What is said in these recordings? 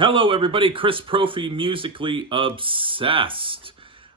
Hello everybody, Chris Profi, Musically Obsessed.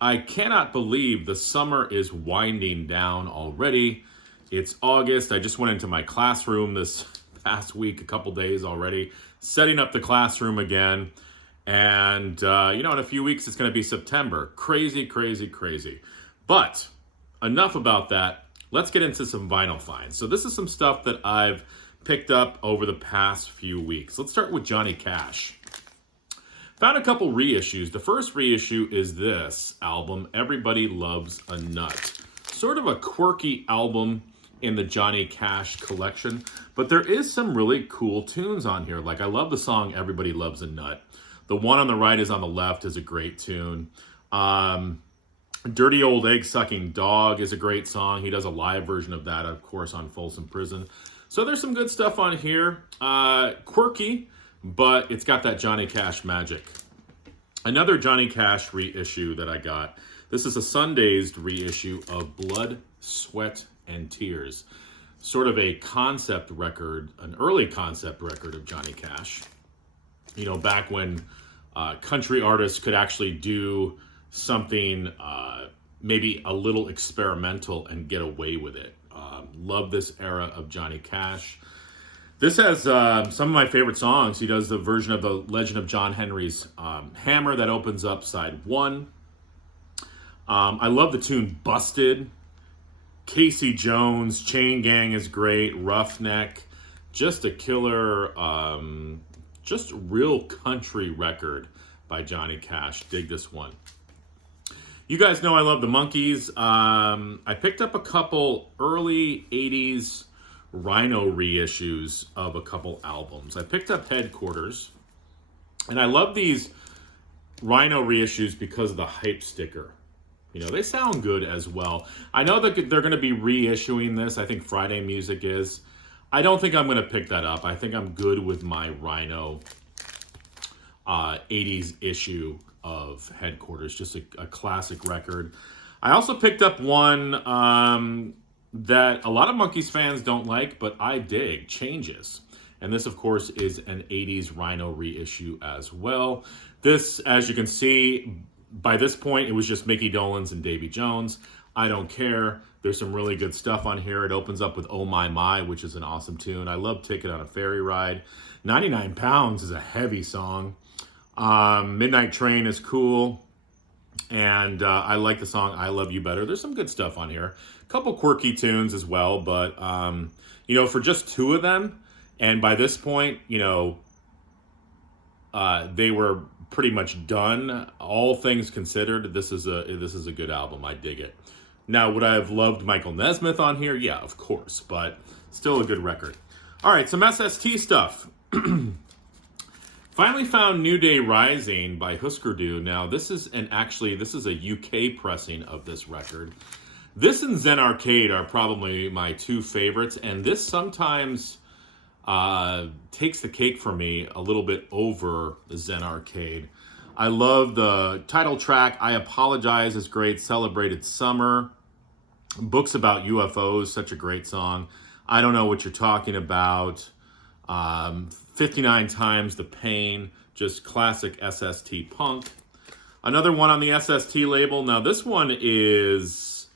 I cannot believe the summer is winding down already. It's August. I just went into my classroom this past week, a couple days already, setting up the classroom again. And, in a few weeks it's going to be September. Crazy, crazy, crazy. But enough about that. Let's get into some vinyl finds. So this is some stuff that I've picked up over the past few weeks. Let's start with Johnny Cash. Found a couple reissues. The first reissue is this album, Everybody Loves a Nut. Sort of a quirky album in the Johnny Cash collection, but there is some really cool tunes on here. Like, I love the song Everybody Loves a Nut. The one on the right is on the left is a great tune. Dirty Old Egg-Sucking Dog is a great song. He does a live version of that, of course, on Folsom Prison. So there's some good stuff on here. Quirky, but it's got that Johnny Cash magic. Another Johnny Cash reissue that I got. This is a Sundazed reissue of Blood, Sweat, and Tears. Sort of a concept record, an early concept record of Johnny Cash. You know, back when country artists could actually do something maybe a little experimental and get away with it. Love this era of Johnny Cash. This has some of my favorite songs. He does the version of the Legend of John Henry's Hammer that opens up side one. I love the tune Busted. Casey Jones, Chain Gang is great. Roughneck. Just a killer, just real country record by Johnny Cash. Dig this one. You guys know I love the Monkees. I picked up a couple early 80s Rhino reissues of a couple albums. I picked up Headquarters, and I love these Rhino reissues because of the hype sticker. You know, they sound good as well. I know that they're going to be reissuing this. I think Friday Music is. I don't think I'm going to pick that up. I think I'm good with my Rhino 80s issue of Headquarters. Just a classic record. I also picked up one that a lot of Monkees fans don't like, but I dig, Changes. And this, of course, is an 80s Rhino reissue as well. This, as you can see, by this point, it was just Mickey Dolenz and Davy Jones. I don't care. There's some really good stuff on here. It opens up with Oh My My, which is an awesome tune. I love Ticket on a Ferry Ride. 99 Pounds is a heavy song. Midnight Train is cool. And I like the song I Love You Better. There's some good stuff on here. A couple quirky tunes as well, but, for just two of them, and by this point, they were pretty much done. All things considered, this is a good album. I dig it. Now, would I have loved Michael Nesmith on here? Yeah, of course, but still a good record. All right, some SST stuff. Finally found New Day Rising by Husker. Now, this is a UK pressing of this record. This and Zen Arcade are probably my two favorites, and this sometimes takes the cake for me a little bit over the Zen Arcade. I love the title track, I Apologize is great, Celebrated Summer. Books About UFOs, such a great song. I Don't Know What You're Talking About. 59 Times the Pain, just classic SST punk. Another one on the SST label. Now this one is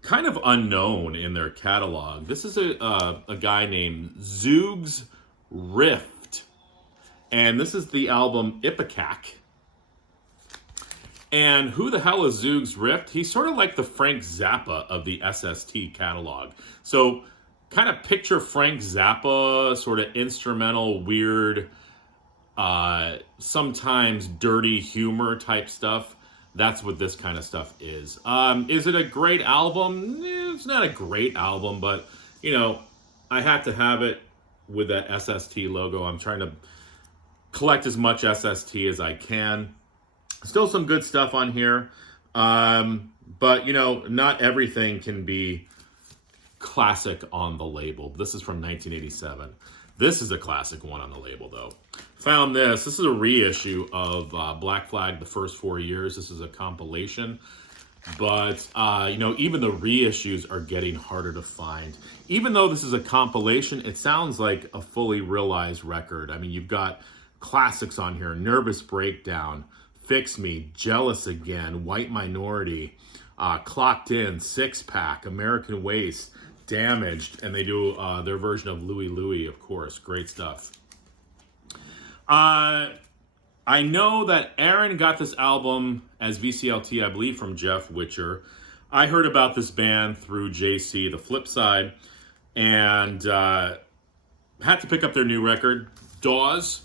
kind of unknown in their catalog. This is a guy named Zoogs Rift, and this is the album Ipecac. And who the hell is Zoogs Rift? He's sort of like the Frank Zappa of the SST catalog. So kind of picture Frank Zappa, sort of instrumental, weird, sometimes dirty humor type stuff. That's what this kind of stuff is. Is it a great album? It's not a great album, but, I had to have it with that SST logo. I'm trying to collect as much SST as I can. Still some good stuff on here. But, not everything can be classic on the label. This is from 1987. This is a classic one on the label, though. Found this. This is a reissue of Black Flag, the first 4 years. This is a compilation. But, even the reissues are getting harder to find. Even though this is a compilation, it sounds like a fully realized record. I mean, you've got classics on here. Nervous Breakdown, Fix Me, Jealous Again, White Minority, Clocked In, Six Pack, American Waste, Damaged, and they do their version of Louie Louie, of course. Great stuff. I know that Aaron got this album as VCLT, I believe, from Jeff Witcher. I heard about this band through JC, The Flip Side, and had to pick up their new record, Dawes,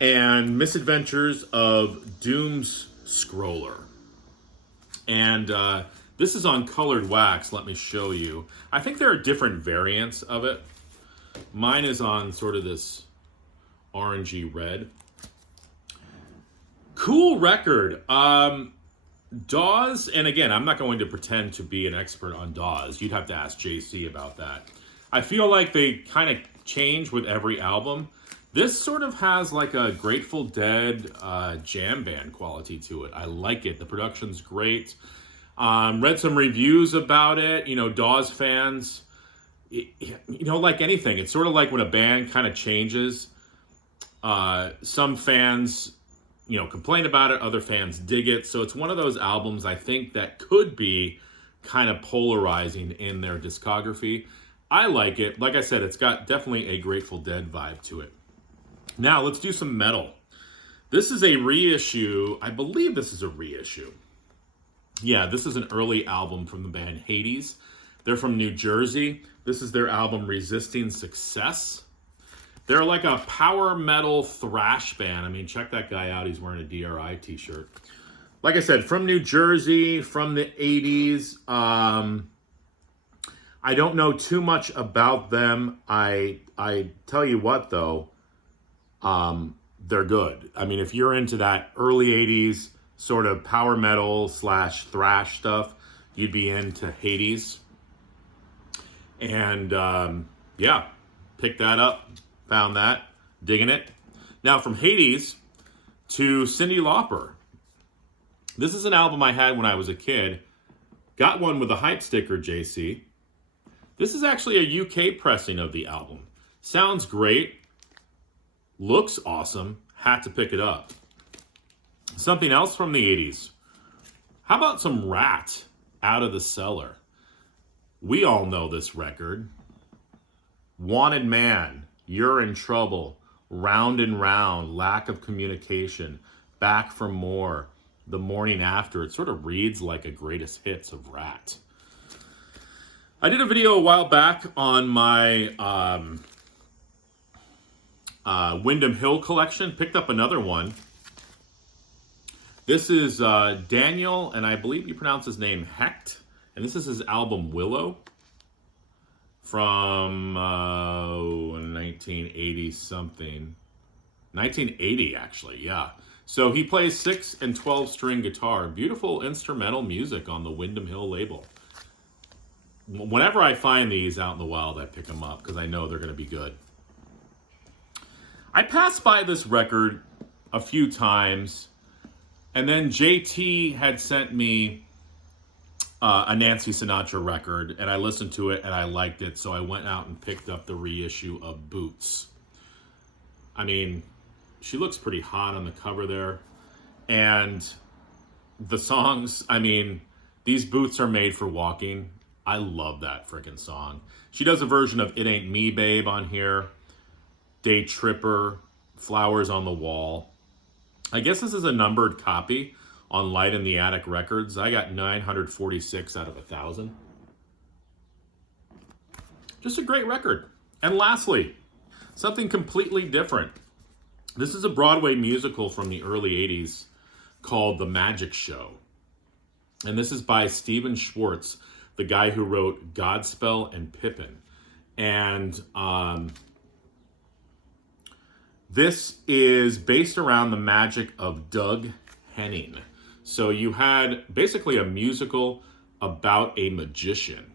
and Misadventures of Doom's Scroller. And this is on colored wax, let me show you. I think there are different variants of it. Mine is on sort of this orangey red. Cool record. Dawes, and again, I'm not going to pretend to be an expert on Dawes. You'd have to ask JC about that. I feel like they kind of change with every album. This sort of has like a Grateful Dead jam band quality to it. I like it. The production's great. Read some reviews about it. You know, Dawes fans, like anything, it's sort of like when a band kind of changes. Some fans, complain about it. Other fans dig it. So it's one of those albums, I think, that could be kind of polarizing in their discography. I like it. Like I said, it's got definitely a Grateful Dead vibe to it. Now, let's do some metal. This is a reissue. I believe this is a reissue. Yeah, this is an early album from the band Hades. They're from New Jersey. This is their album Resisting Success. They're like a power metal thrash band. I mean, check that guy out. He's wearing a DRI t-shirt. Like I said, from New Jersey, from the 80s. I don't know too much about them. I tell you what, though, they're good. I mean, if you're into that early 80s sort of power metal / thrash stuff, you'd be into Hades. And yeah, picked that up, found that, digging it. Now from Hades to Cyndi Lauper. This is an album I had when I was a kid. Got one with a hype sticker, JC. This is actually a UK pressing of the album. Sounds great. Looks awesome. Had to pick it up. Something else from the 80s. How about some Ratt, Out of the Cellar? We all know this record. Wanted Man, You're in Trouble, Round and Round, Lack of Communication, Back for More, The Morning After. It sort of reads like a greatest hits of Ratt. I did a video a while back on my Windham Hill collection. Picked up another one. This is Daniel, and I believe you pronounce his name Hecht. And this is his album Willow from 1980 something. 1980, actually, yeah. So he plays 6 and 12 string guitar. Beautiful instrumental music on the Windham Hill label. Whenever I find these out in the wild, I pick them up because I know they're going to be good. I passed by this record a few times, and then JT had sent me a Nancy Sinatra record, and I listened to it, and I liked it, so I went out and picked up the reissue of Boots. I mean, she looks pretty hot on the cover there, and the songs, I mean, these boots are made for walking. I love that freaking song. She does a version of It Ain't Me, Babe on here. Day Tripper, Flowers on the Wall. I guess this is a numbered copy on Light in the Attic Records. I got 946 out of 1,000. Just a great record. And lastly, something completely different. This is a Broadway musical from the early 80s called The Magic Show. And this is by Stephen Schwartz, the guy who wrote Godspell and Pippin. And this is based around the magic of Doug Henning. So you had basically a musical about a magician.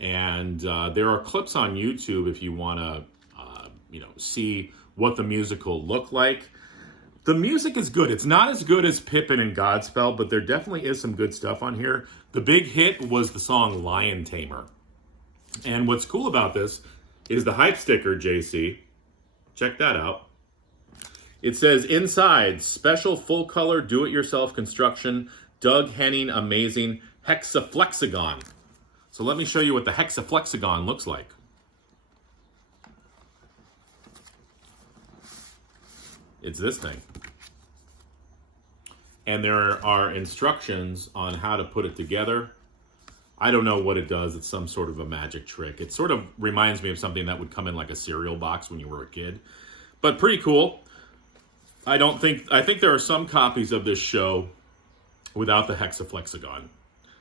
And there are clips on YouTube if you want to, see what the musical looked like. The music is good. It's not as good as Pippin and Godspell, but there definitely is some good stuff on here. The big hit was the song Lion Tamer. And what's cool about this is the hype sticker, JC. Check that out. It says inside, special full color do-it-yourself construction, Doug Henning amazing hexaflexagon. So let me show you what the hexaflexagon looks like. It's this thing. And there are instructions on how to put it together. I don't know what it does. It's some sort of a magic trick. It sort of reminds me of something that would come in like a cereal box when you were a kid. But pretty cool. I think there are some copies of this show without the hexaflexagon.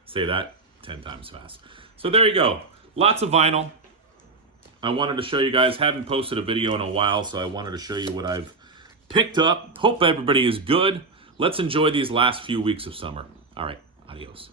Say that 10 times fast. So there you go. Lots of vinyl. I wanted to show you guys. Haven't posted a video in a while, so I wanted to show you what I've picked up. Hope everybody is good. Let's enjoy these last few weeks of summer. All right. Adios.